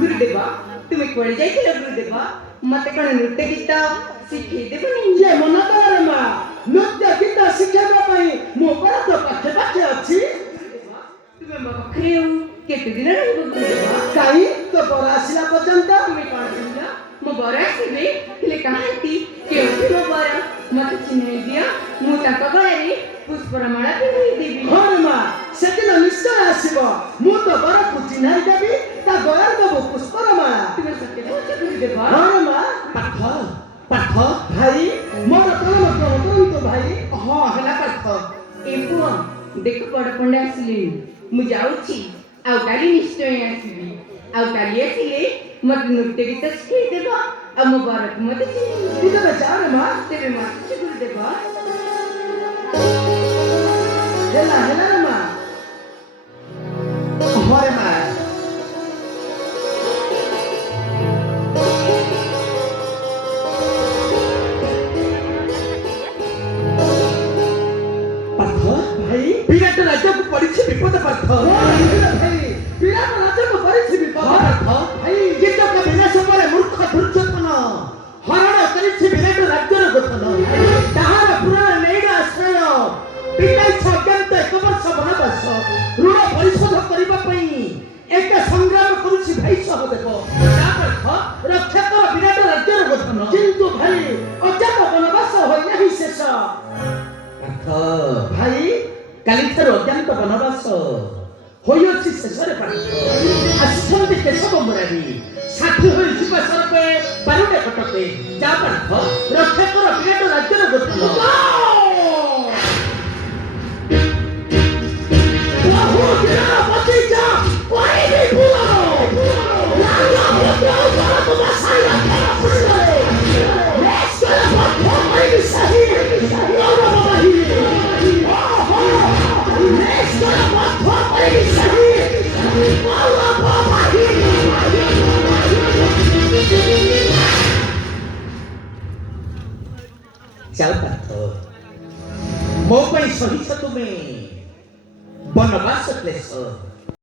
गुरुदेवा तुम्हें कुआड़े जाइथिल गुरुदेवा मते कण नृत्य गीत शिखै देबनी जे मन करे मा नृत्य गीत शिखेबा पई मो पर तो पाठे पाठे अछि गुरुदेवा तुम्हें मो पखरे केते दिन रहबो गुरुदेवा काई तो बर आसिला पर्यंत तुम्हें कोन कहला मो बर आसीबे हेले काहंती केउठी मो बर मते चिन्है दिया मु ताका गळारे पुष्परमाला पिन्है देबी हर मा सेदिन निश्चय आसीबो मु तो बर को चिन्है देबी ता गळा देबो पुष्परमाला तुम्हें सत्य कहछ गुरुदेवा हर मा पाठ पाठ भाई मोर कलम तो भाई हां हला पाठ ए पुआ देख बड़ पंडे आसिले मु जाउची आ काली निश्चय आसीबी आ काली आसिले मत नृत्य गीत शिखै देबा आ मो बारक मते चिन्है तू तो चार मा तेरे मा गुरुदेवा हेला हेला मा होय मा पाठ भाई विराट राज्य को परीक्षे विपद पाठ भाई विराट राज्य को परीक्षे विपद पाठ भाई गीत का विनाश पर मूर्ख दुर्योधन हरण करिछि विराट राज्यर गठन ताहार पुराण नेड आश्रय पिता छज्ञात एक वर्ष वनवास ऋण परिशोध करबा पई एक संग्राम करुछि भाई सहदेव तापर रक्षा कर विराट राज्यर गठन किंतु भाई अजात वनवास होई नाही शेष भाई काली ठार अज्ञात वनवास होई अछि शेषरे पाठ आसंति केशव मुरारी साथी होई जीव सरपे बारुडे कटके जा पाठ रक्षा कर विराट राज्यर गठन ମୋ ପାଇଁ ସହିଛ ତୁମେ ବନବାସ କ୍ଲେଶ